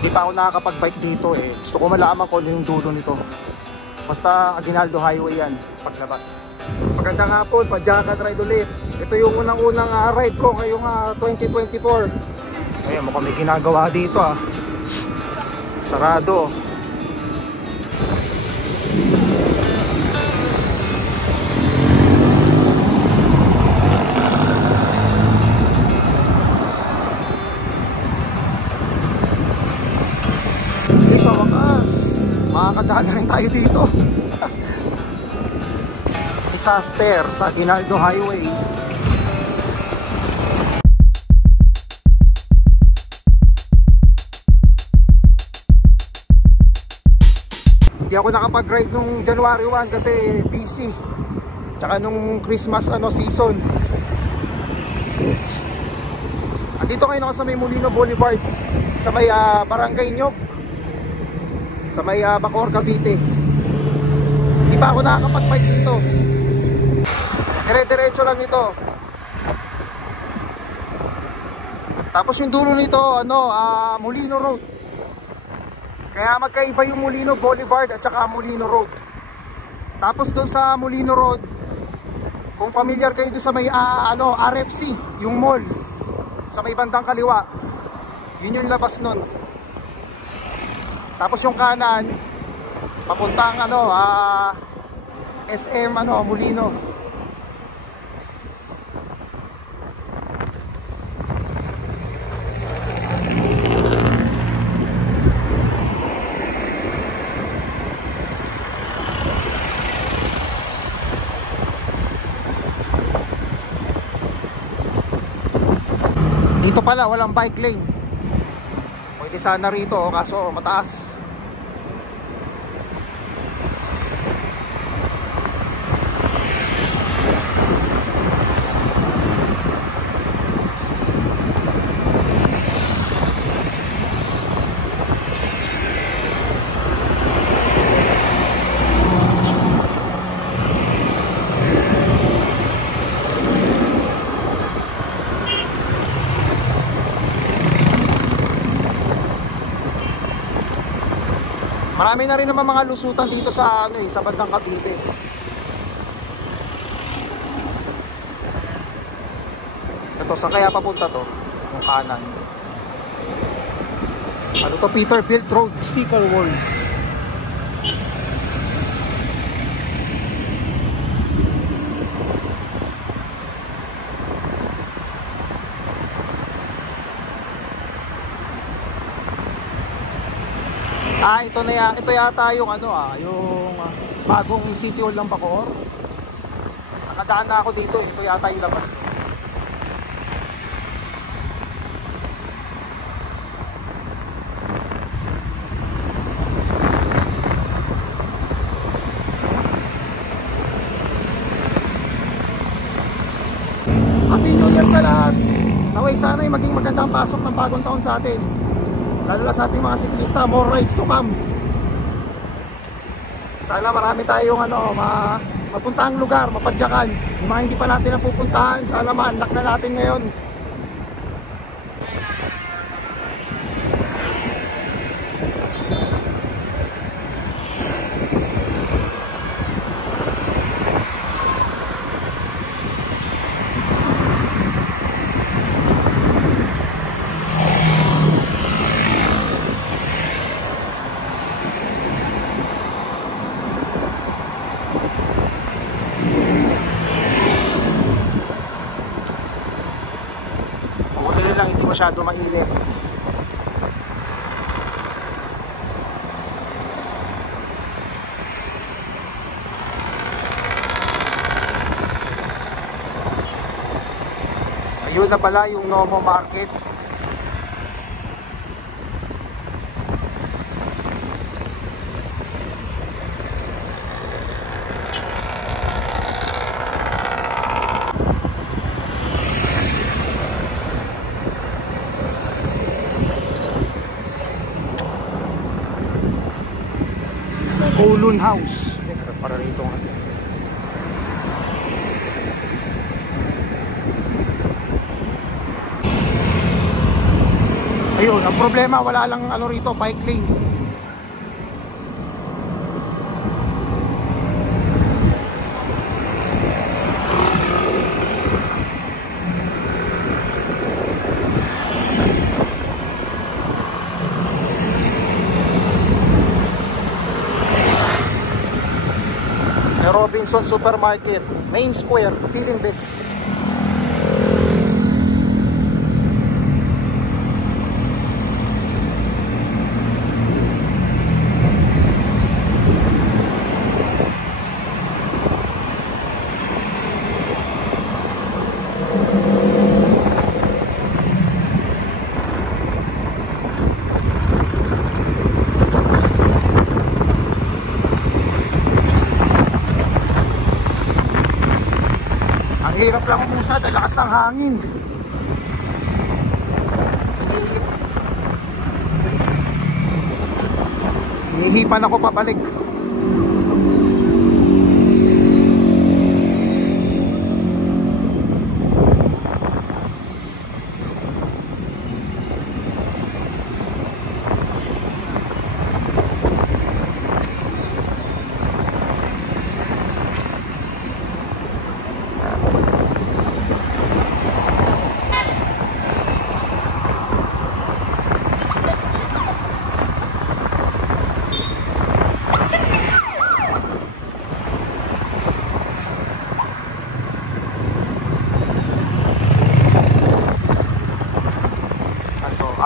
Hindi pa ako nakakapag-bike dito eh. Gusto ko malaman kung ano yung dulo nito. Basta Aguinaldo Highway yan, paglabas. Magandang hapon, Padyakan Ride ulit. Ito yung unang-unang ride ko ngayong 2024. Ayan, mukhang may ginagawa dito Sarado. Sa wakas, makakadaan na rin tayo dito. Disaster sa Aguinaldo Highway. Hindi ako nakapag-ride nung January 1 kasi busy. Tsaka nung Christmas season. Andito ngayon ako sa may Molino Boulevard, sa may Barangay Nyog, sa may Bacoor, Cavite. Hindi pa ako nakakapag-bike dito. Dire-diretso lang ito. Tapos yung dulo nito Molino Road. Kaya magkaiba yung Molino Boulevard at saka Molino Road. Tapos doon sa Molino Road, kung familiar kayo doon sa may RFC, yung mall, sa may bandang kaliwa, yun yung labas nun. Tapos yung kanan papuntang SM Molino. Dito pala walang bike lane. Pwede sana rito kaso mataas. Marami na rin naman mga lusutan dito sa sa bandang Cavite. Ito, saan kaya papunta to? Yung kanan. Ano to? Peterbilt Road sticker wall. Ito yata yung yung bagong City Hall ng Bacoor. Nakadaan na ako dito, ito yata yung labas. Happy New Year sa lahat. Naway sana ay maging magandang pasok ng bagong taon sa atin. Lalo na sa ating mga siklista, more rides to come. Sana marami tayong mapuntahang lugar, mapadyakan. Yung mga hindi pa natin napupuntahan, sana ma-unlock na natin ngayon. Hindi masyado mainit. Ayun na pala yung Nomo Market. Kowloon House. Para rito nga. Ayun, ang problema wala lang ano rito, bike lane. Robinson Supermarket, Main Square, Philippines. Hirap lang umusad, ang lakas ng hangin. Hinihipan ako pabalik.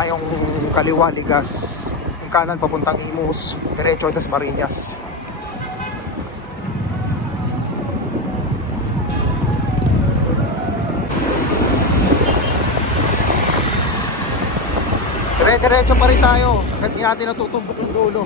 Yung kaliwa Ligas, yung kanan papuntang Imus, diretso Dasmariñas. Diretso pa rin tayo hanggang di natin natutumbok yung dulo.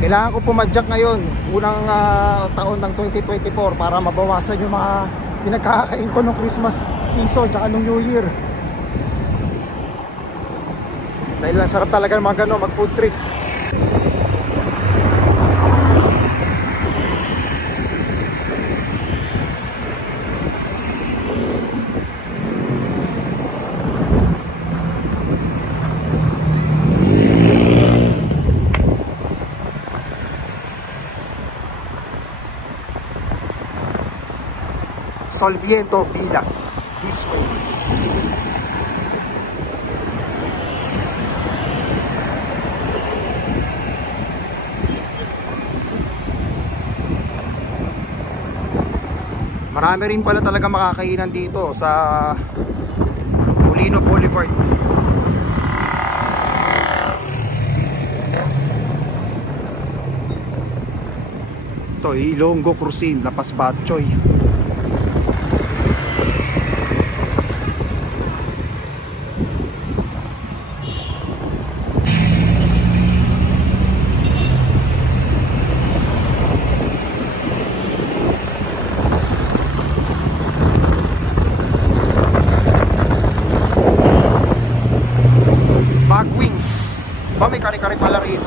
Kailangan ko pumadyak ngayon, unang taon ng 2024, para mabawasan yung mga pinagkakain ko ng Christmas season tsaka nung New Year. Dahil lang sarap talaga mga gano, mag food trip. Solviento Villas, this way. Marami rin pala talaga makakainan dito sa Molino Boulevard. Ito, Ilonggo Cruisine, Lapas Batchoy. May kare-kare pala rito.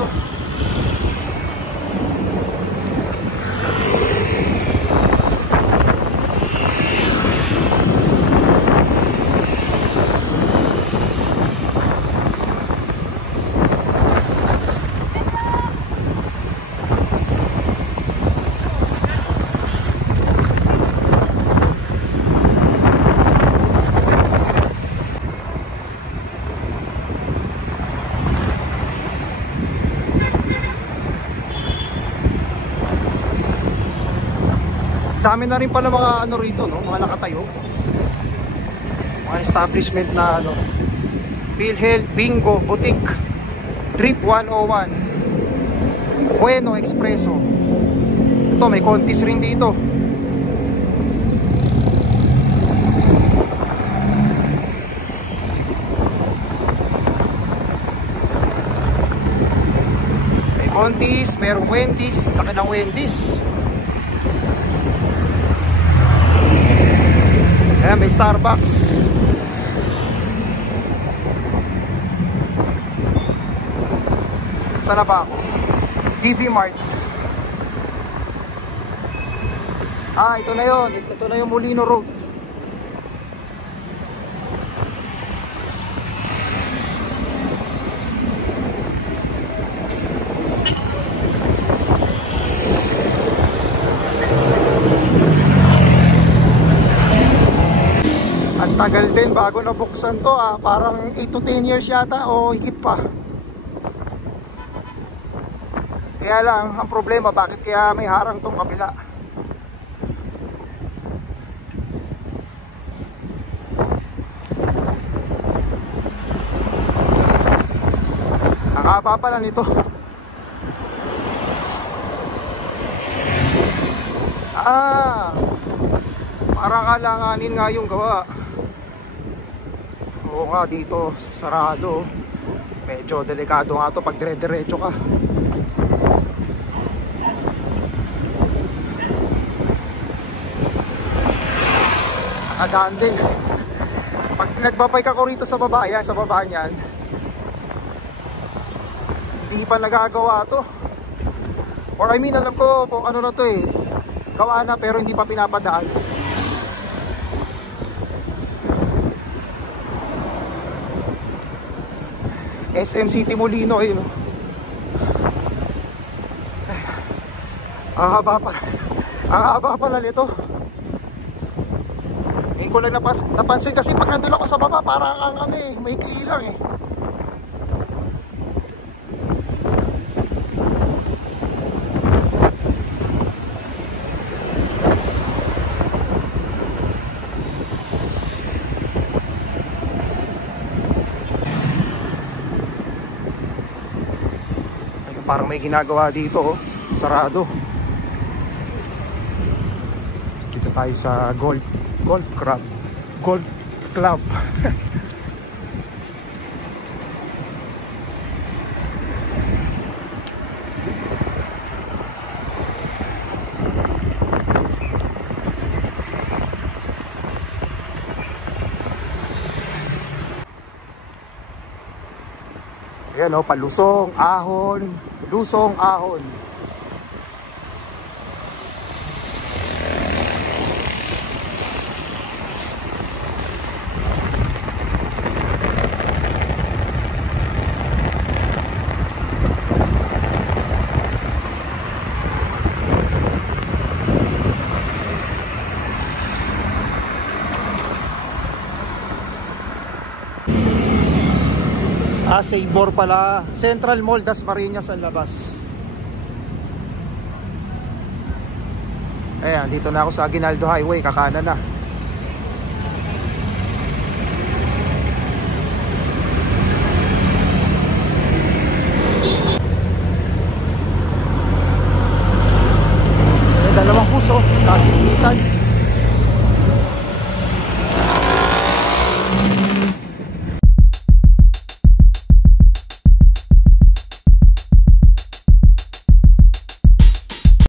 Dami na rin pala mga ano rito, no? Mga nakatayo, mga establishment na ano, PhilHealth Bingo Boutique, Trip 101, Bueno Expresso. Ito may Contis rin dito. May Contis, merong Wendy's, laki ng Wendy's. Ayan, may Starbucks. Saan na ba ako? TV Mart. Ito na yun. Ito na yung Molino Road. Ang tagal din bago nabuksan to. Parang 8 to 10 years yata o higit pa. Kaya lang, ang problema, bakit kaya may harang tong kabila? Ang haba pala nito. Parang alanganin nga yung gawa. Oo nga, dito, sarado. Medyo delikado nga to pag dire-diretso ka. Nakadaan din. Pag nagbabike ako rito sa baba, yan, sa baba niyan, hindi pa nagagawa to. Or I mean, alam ko kung ano na to eh, gawa na pero hindi pa pinapadaan. SM City Molino, ayun. Ang haba pala nito. Hindi ko lang napansin kasi pag nandun ako sa baba, parang ang may kli lang eh. Parang may ginagawa dito, oh. Sarado. Dito tayo sa golf club. Ayan, oh, palusong, ahon, lusong, ahon. Sabor pala, Central Mall, Dasmariñas ang labas. Ayan, dito na ako sa Aguinaldo Highway, kakanan na.